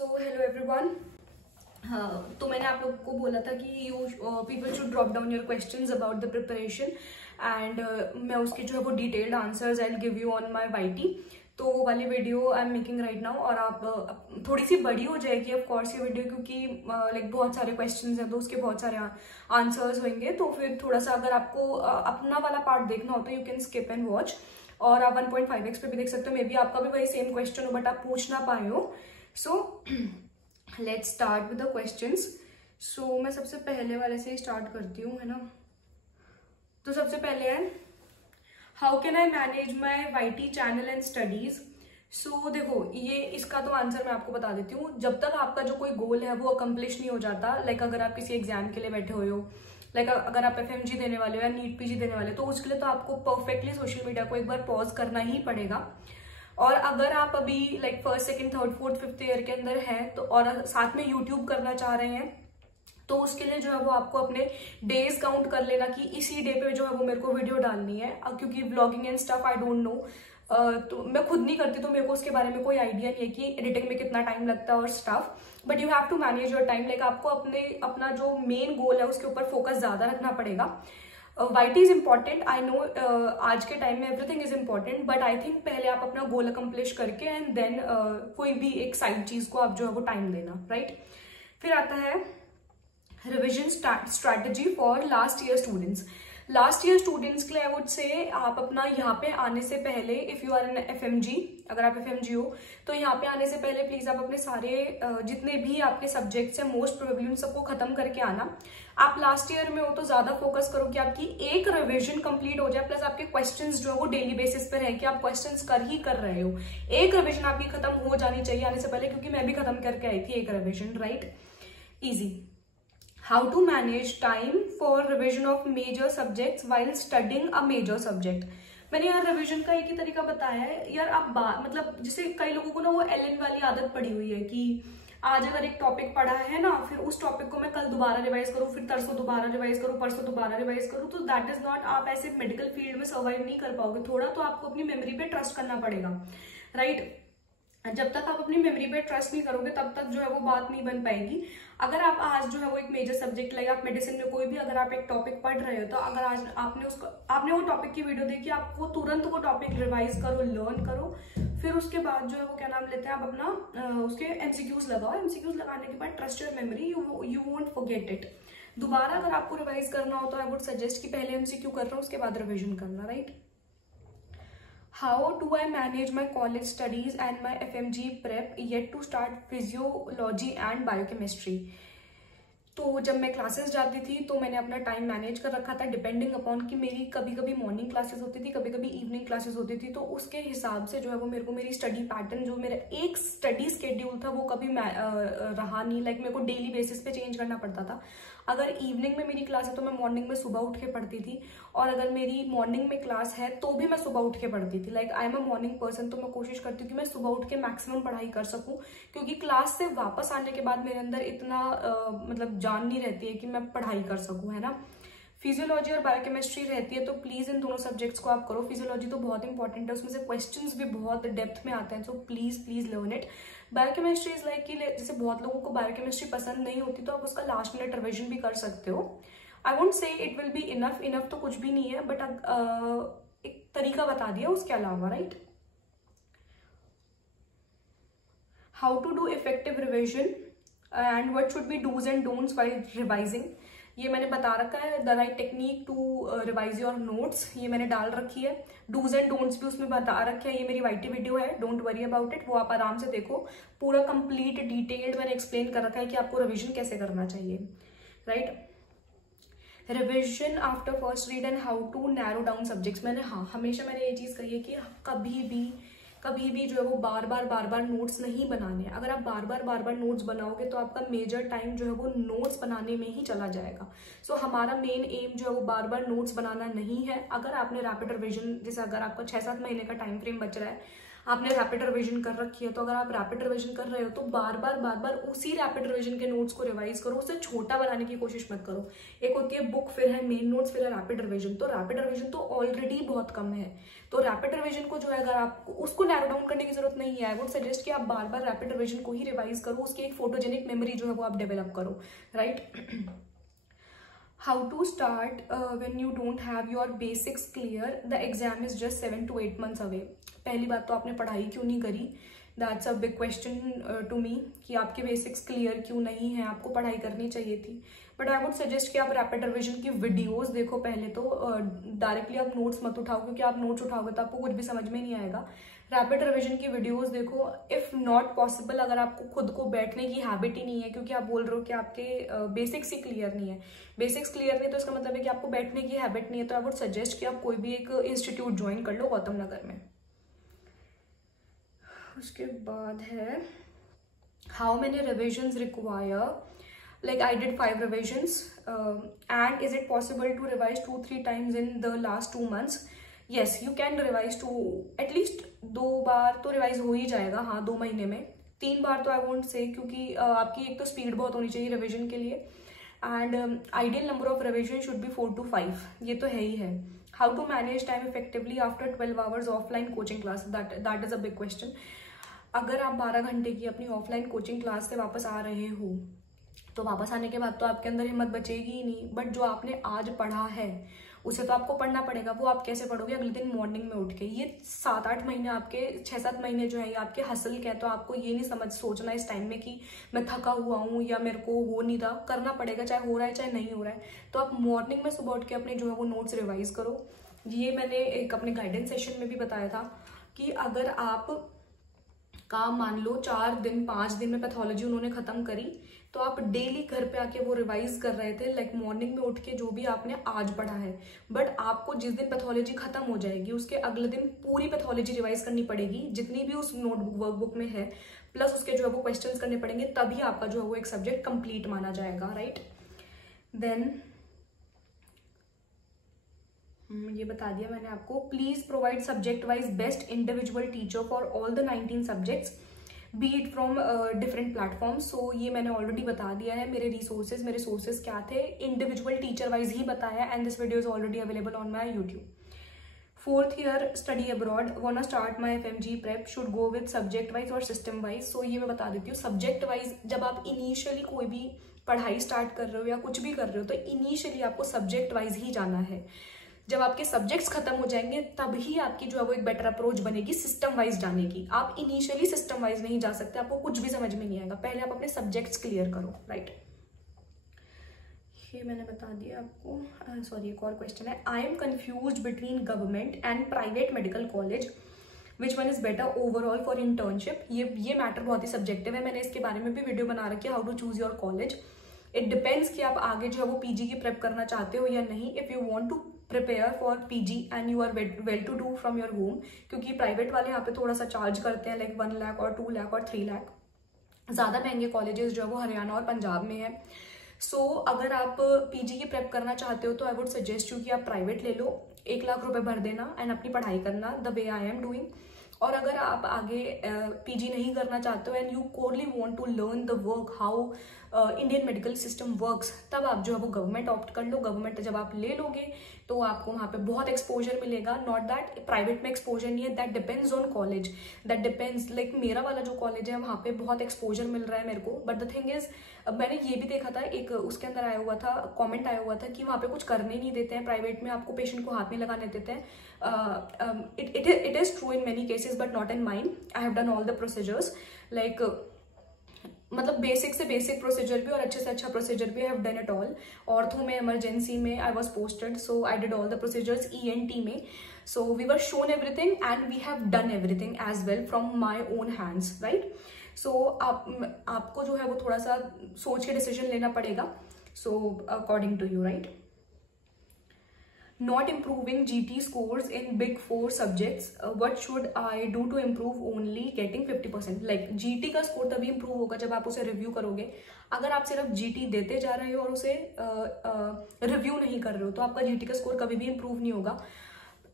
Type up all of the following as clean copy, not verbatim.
Hello everyone. हाँ, तो मैंने आप लोगों को बोला था कि you people should drop down your questions about the preparation and मैं उसके जो है वो detailed answers I give you on my YT. तो वो वाली video I am making right now और आप थोड़ी सी बड़ी हो जाएगी ऑफ कोर्स ये वीडियो, क्योंकि लाइक बहुत सारे क्वेश्चंस हैं तो उसके बहुत सारे आंसर्स होंगे। तो फिर थोड़ा सा अगर आपको अपना वाला पार्ट देखना हो तो you can skip and watch, और आप 1.5x पे भी देख सकते हो। मे बी आपका भी वही सेम क्वेश्चन हो बट आप पूछ ना पाए हो। So let's start with the questions. So मैं सबसे पहले वाले से ही स्टार्ट करती हूँ, है ना। तो सबसे पहले है how can I manage my YT channel and studies. So देखो, ये इसका तो आंसर मैं आपको बता देती हूँ। जब तक आपका जो कोई गोल है वो अकम्प्लिश नहीं हो जाता, लाइक अगर आप किसी एग्जाम के लिए बैठे हुए हो, लाइक अगर आप FMG देने वाले हो या नीट PG देने वाले हो, तो उसके लिए तो आपको परफेक्टली सोशल मीडिया को एक बार पॉज करना ही पड़ेगा। और अगर आप अभी like first second third fourth fifth year के अंदर है तो और साथ में यूट्यूब करना चाह रहे हैं, तो उसके लिए जो है वो आपको अपने डेज काउंट कर लेना कि इसी डे पे जो है वो मेरे को वीडियो डालनी है। क्योंकि vlogging and stuff I don't know, तो मैं खुद नहीं करती तो मेरे को उसके बारे में कोई आइडिया नहीं है कि एडिटिंग में कितना टाइम लगता है और stuff. But you have to manage your time. Like आपको अपना जो मेन गोल है उसके ऊपर फोकस ज्यादा रखना पड़ेगा। YT is important, I know, आज के टाइम में everything is important, but I think पहले आप अपना गोल अकम्प्लिश करके एंड देन कोई भी एक साइड चीज को आप जो है वो टाइम देना, राइट। फिर आता है revision strategy for last year students. Last year students के लिए आई वुड से आप अपना यहाँ पे आने से पहले, if you are in FMG, अगर आप FMG हो तो यहाँ पे आने से पहले प्लीज आप अपने सारे जितने भी आपके सब्जेक्ट्स हैं मोस्ट प्रोबेबली उन सबको खत्म करके आना। आप लास्ट ईयर में हो तो ज्यादा फोकस करो कि आपकी एक रिविजन कंप्लीट हो जाए, प्लस आपके क्वेश्चंस जो है वो डेली बेसिस पे रहे कि आप क्वेश्चंस कर ही कर रहे हो। एक रिविजन आपकी खत्म हो जानी चाहिए आने से पहले, क्योंकि मैं भी खत्म करके आई थी एक revision, right. Easy. How to manage time for revision of major subjects while studying a major subject। मैंने यार रिवीजन का एक ही तरीका बताया है यार। आप मतलब जैसे कई लोगों को ना वो LN वाली आदत पड़ी हुई है कि आज अगर एक टॉपिक पढ़ा है ना, फिर उस टॉपिक को मैं कल दोबारा रिवाइज करूँ, फिर तरसों दोबारा रिवाइज करूँ, परसों दोबारा रिवाइज करूँ। तो दैट इज नॉट, आप ऐसे मेडिकल फील्ड में सर्वाइव नहीं कर पाओगे। थोड़ा तो आपको अपनी मेमोरी पे ट्रस्ट करना पड़ेगा, राइट। जब तक आप अपनी मेमोरी पे ट्रस्ट नहीं करोगे तब तक जो है वो बात नहीं बन पाएगी। अगर आप आज जो है वो एक मेजर सब्जेक्ट, लाइक आप मेडिसिन में कोई भी अगर आप एक टॉपिक पढ़ रहे हो, तो अगर आज आपने वो टॉपिक की वीडियो देखी, आपको तुरंत वो टॉपिक रिवाइज करो, लर्न करो। फिर उसके बाद जो है वो क्या नाम लेते हैं, आप अपना उसके MCQs लगाओ। MCQs लगाने के बाद trust your memory, you won't forget it. दोबारा अगर आपको रिवाइज करना हो तो आई वुड सजेस्ट कि पहले MCQ कर रहा हूँ उसके बाद रिविजन करना, right. How do I manage my college studies and my FMG prep yet to start physiology and biochemistry। तो जब मैं क्लासेस जाती थी तो मैंने अपना टाइम मैनेज कर रखा था डिपेंडिंग अपॉन कि मेरी कभी कभी मॉर्निंग क्लासेस होती थी, कभी कभी इवनिंग क्लासेस होती थी। तो उसके हिसाब से जो है वो मेरे को मेरी स्टडी पैटर्न, जो मेरा एक स्टडी स्केड्यूल था वो कभी रहा नहीं। लाइक मेरे को डेली बेसिस पे चेंज करना पड़ता था। अगर इवनिंग में मेरी क्लास है तो मैं मॉर्निंग में सुबह उठ के पढ़ती थी, और अगर मेरी मॉर्निंग में क्लास है तो भी मैं सुबह उठ के पढ़ती थी। Like I am a morning person, तो मैं कोशिश करती हूँ कि मैं सुबह उठ के मैक्सिमम पढ़ाई कर सकूँ, क्योंकि क्लास से वापस आने के बाद मेरे अंदर इतना मतलब जान नहीं रहती है कि मैं पढ़ाई कर सकूँ, है ना। फिजियोलॉजी और बायोकेमिस्ट्री रहती है तो प्लीज इन दोनों सब्जेक्ट्स को आप करो। फिजियोलॉजी तो बहुत इंपॉर्टेंट है, उसमें से क्वेश्चंस भी बहुत डेप्थ में आते हैं, so please learn it. Biochemistry is like कि जैसे बहुत लोगों को बायोकेमिस्ट्री पसंद नहीं होती तो आप उसका लास्ट मिनट रिविजन भी कर सकते हो। I won't say it will be enough तो कुछ भी नहीं है, बट एक तरीका बता दिया उसके अलावा, right. How to do effective revision and what should be dos and don'ts while revising, ये मैंने बता रखा है। The right technique to revise your notes, ये मैंने डाल रखी है। डूज एंड डोंट्स भी उसमें बता रखे हैं। ये मेरी वाईटी वीडियो है, डोंट वरी अबाउट इट, वो आप आराम से देखो। पूरा कंप्लीट डिटेल्ड मैंने एक्सप्लेन कर रखा है कि आपको रिविजन कैसे करना चाहिए, right. Revision after first read and how to narrow down subjects. हमेशा मैंने ये चीज कही है कि कभी भी जो है वो बार बार नोट्स नहीं बनाने हैं। अगर आप बार बार नोट्स बनाओगे तो आपका मेजर टाइम जो है वो नोट्स बनाने में ही चला जाएगा। सो हमारा मेन एम जो है वो बार नोट्स बनाना नहीं है। अगर आपने रैपिड रिविजन, जैसे अगर आपका 6-7 महीने का टाइम फ्रेम बच रहा है, आपने रैपिड रिवीजन कर रखी है, तो अगर आप रैपिड रिवीजन कर रहे हो तो बार बार उसी रैपिड रिवीजन के नोट्स को रिवाइज करो, उसे छोटा बनाने की कोशिश मत करो। एक होती है बुक, फिर है मेन नोट्स, फिर है रैपिड रिवीजन। तो रैपिड रिवीजन तो ऑलरेडी बहुत कम है, तो रैपिड रिवीजन को जो है अगर आपको उसको नैरो डाउन करने की जरूरत नहीं है। आई वुड सजेस्ट कि आप बार बार रैपिड रिवीजन को ही रिवाइज करो, उसकी एक फोटोजेनिक मेमोरी जो है वो आप डेवलप करो, right. How to start when you don't have your basics clear? The exam is just 7 to 8 months away. पहली बात तो आपने पढ़ाई क्यों नहीं करी? That's a big question to me कि आपके बेसिक्स क्लियर क्यों नहीं है, आपको पढ़ाई करनी चाहिए थी। बट आई वुड सजेस्ट कि आप रैपिड रिवीजन की वीडियोस देखो पहले तो, डायरेक्टली आप नोट्स मत उठाओ, क्योंकि आप नोट्स उठाओगे तो आपको कुछ भी समझ में नहीं आएगा। रैपिड रिवीजन की वीडियोस देखो। इफ नॉट पॉसिबल, अगर आपको खुद को बैठने की हैबिट ही नहीं है, क्योंकि आप बोल रहे हो कि आपके बेसिक्स ही क्लियर नहीं है, बेसिक्स क्लियर नहीं तो इसका मतलब है कि आपको बैठने की हैबिट नहीं है, तो आई वुड सजेस्ट कि आप कोई भी एक इंस्टीट्यूट ज्वाइन कर लो गौतम नगर में। उसके बाद है how many revisions require, like I did 5 revisions and is it possible to revise 2-3 times in the last 2 months? Yes, you can revise to at least 2 बार तो रिवाइज हो ही जाएगा, हाँ 2 महीने में। 3 बार तो आई वोंट से, क्योंकि आपकी एक तो स्पीड बहुत होनी चाहिए रिविजन के लिए, and ideal number of revision should be 4 to 5, ये तो है ही है। How to manage time effectively after 12 hours offline coaching class, that is a big question. अगर आप 12 घंटे की अपनी ऑफलाइन कोचिंग क्लास से वापस आ रहे हो तो वापस आने के बाद तो आपके अंदर हिम्मत बचेगी ही नहीं, बट जो आपने आज पढ़ा है उसे तो आपको पढ़ना पड़ेगा। वो आप कैसे पढ़ोगे? अगले दिन मॉर्निंग में उठ के। ये 7-8 महीने आपके, 6-7 महीने जो है ये आपके हसल के हैं, तो आपको ये नहीं सोचना इस टाइम में कि मैं थका हुआ हूँ या मेरे को हो नहीं रहा, करना पड़ेगा, चाहे हो रहा है चाहे नहीं हो रहा है। तो आप मॉर्निंग में सुबह उठ के अपने जो है वो नोट्स रिवाइज करो। ये मैंने एक अपने गाइडेंस सेशन में भी बताया था कि अगर आप काम मान लो 4 दिन 5 दिन में पैथोलॉजी उन्होंने खत्म करी, तो आप डेली घर पे आके वो रिवाइज कर रहे थे, लाइक मॉर्निंग में उठ के जो भी आपने आज पढ़ा है। बट आपको जिस दिन पैथोलॉजी खत्म हो जाएगी उसके अगले दिन पूरी पैथोलॉजी रिवाइज करनी पड़ेगी, जितनी भी उस नोटबुक वर्कबुक में है, प्लस उसके जो है वो क्वेश्चंस करने पड़ेंगे, तभी आपका जो है वो एक सब्जेक्ट कंप्लीट माना जाएगा, राइट। देन ये बता दिया मैंने आपको। Please provide subject wise best individual teacher for all the 19 subjects be it from different platform. So ये मैंने ऑलरेडी बता दिया है। मेरे सोर्सेज क्या थे, इंडिविजुअल टीचर वाइज ही बताया, and this video is already available on my YouTube. 4th year study abroad, want start my FMG prep, should go with subject wise और सिस्टम वाइज। सो ये मैं बता देती हूँ। सब्जेक्ट वाइज जब आप इनिशियली कोई भी पढ़ाई स्टार्ट कर रहे हो या कुछ भी कर रहे हो तो इनिशियली आपको सब्जेक्ट वाइज ही जाना है। जब आपके सब्जेक्ट्स खत्म हो जाएंगे तब ही आपकी जो है वो एक बेटर अप्रोच बनेगी सिस्टम वाइज जाने की। आप इनिशियली सिस्टम वाइज नहीं जा सकते, आपको कुछ भी समझ में नहीं आएगा। पहले आप अपने सब्जेक्ट्स क्लियर करो, राइट। ये मैंने बता दिया आपको। सॉरी, एक और क्वेश्चन है। I am confused between government and private medical college, which one is better overall for internship. ये मैटर बहुत ही सब्जेक्टिव है, मैंने इसके बारे में भी वीडियो बना रखी है, how to choose your college. It depends कि आप आगे जो है वो PG की प्रेप करना चाहते हो या नहीं। If you want to prepare for PG and you are well to do from your home, क्योंकि प्राइवेट वाले यहाँ पे थोड़ा सा चार्ज करते हैं, लाइक 1 लाख और 2 लाख और 3 लाख। ज़्यादा महंगे कॉलेजेस जो है वो हरियाणा और पंजाब में है। सो अगर आप PG की प्रेप करना चाहते हो तो आई वुड सजेस्ट यू कि आप प्राइवेट ले लो, 1 लाख रुपए भर देना एंड अपनी पढ़ाई करना, the way I am doing. और अगर आप आगे PG नहीं करना चाहते हो एंड यू कोरली want to learn the work how Indian medical system works, तब आप जो है वो गवर्नमेंट ऑप्ट कर लो। गवर्नमेंट जब आप ले लोगे तो आपको वहाँ पे बहुत एक्सपोजर मिलेगा। नॉट दैट प्राइवेट में एक्सपोजर नहीं है, that depends on college, that depends. Like मेरा वाला जो कॉलेज है वहाँ पे बहुत एक्सपोजर मिल रहा है मेरे को। बट द थिंग इज, मैंने ये भी देखा था, एक उसके अंदर आया हुआ था, कमेंट आया हुआ था कि वहाँ पे कुछ करने नहीं देते हैं, प्राइवेट में आपको पेशेंट को हाथ नहीं लगाने देते हैं। It is true in many cases but not in mine. I have done all the procedures, like मतलब बेसिक से बेसिक प्रोसीजर भी और अच्छे से अच्छा प्रोसीजर भी। I have done it all. Ortho में, इमरजेंसी में I was posted, so I did all the procedures. ENT में, so we were shown everything and we have done everything as well from my own hands, right. सो आपको जो है वो थोड़ा सा सोच के डिसीजन लेना पड़ेगा, so according to you, right. Not improving GT scores in big 4 subjects. What should I do to improve only getting 50%? Like GT का स्कोर तभी improve होगा जब आप उसे रिव्यू करोगे। अगर आप सिर्फ GT देते जा रहे हो और उसे रिव्यू नहीं कर रहे हो तो आपका GT का स्कोर कभी भी improve नहीं होगा।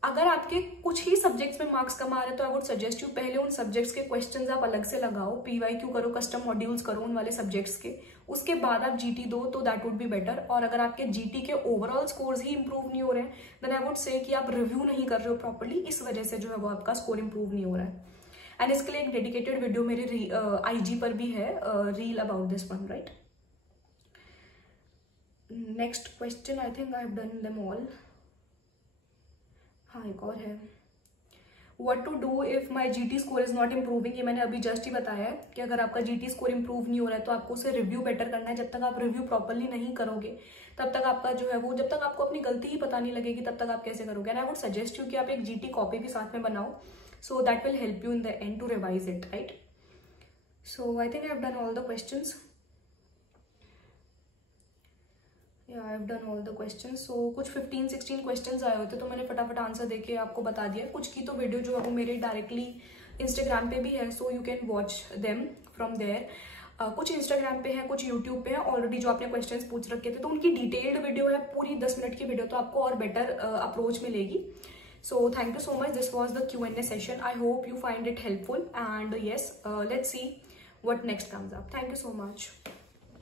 अगर आपके कुछ ही सब्जेक्ट्स में मार्क्स कम आ रहे हैं तो आई वुड सजेस्ट यू पहले उन सब्जेक्ट्स के क्वेश्चंस आप अलग से लगाओ, PYQ करो, कस्टम मॉड्यूल्स करो उन वाले सब्जेक्ट्स के, उसके बाद आप GT दो तो दैट वुड बी बेटर। और अगर आपके GT के ओवरऑल स्कोर्स ही इंप्रूव नहीं हो रहे हैं देन आई वुड से कि आप रिव्यू नहीं कर रहे हो प्रॉपर्ली, इस वजह से जो है वो आपका स्कोर इंप्रूव नहीं हो रहा है। एंड इसके लिए एक डेडिकेटेड वीडियो मेरे IG पर भी है, reel about this one, right. Next question, I think I have done them all. हाँ, एक और है, what to do if my GT score is not improving. ये मैंने अभी जस्ट ही बताया है कि अगर आपका GT स्कोर इंप्रूव नहीं हो रहा है तो आपको उसे रिव्यू बेटर करना है। जब तक आप रिव्यू प्रॉपरली नहीं करोगे तब तक आपका जो है वो, जब तक आपको अपनी गलती ही पता नहीं लगेगी तब तक आप कैसे करोगे। And I would suggest you कि आप एक GT कॉपी भी साथ में बनाओ, so that will help you in the end to revise it, right? So I think I've done all the questions. Yeah, I've done all the questions. So कुछ 15-16 questions आए होते तो मैंने फटाफट आंसर देके आपको बता दिया। कुछ की तो वीडियो जो है वो मेरे डायरेक्टली इंस्टाग्राम पे भी है, so you can watch them from there. कुछ इंस्टाग्राम पे है, कुछ यूट्यूब पे है ऑलरेडी, जो आपने क्वेश्चंस पूछ रखे थे तो उनकी डिटेल्ड वीडियो है, पूरी 10 मिनट की वीडियो, तो आपको और बेटर अप्रोच मिलेगी। So thank you so much. This was the Q&A session. I hope you find it helpful, and yes, let's see what next comes up. Thank you so much.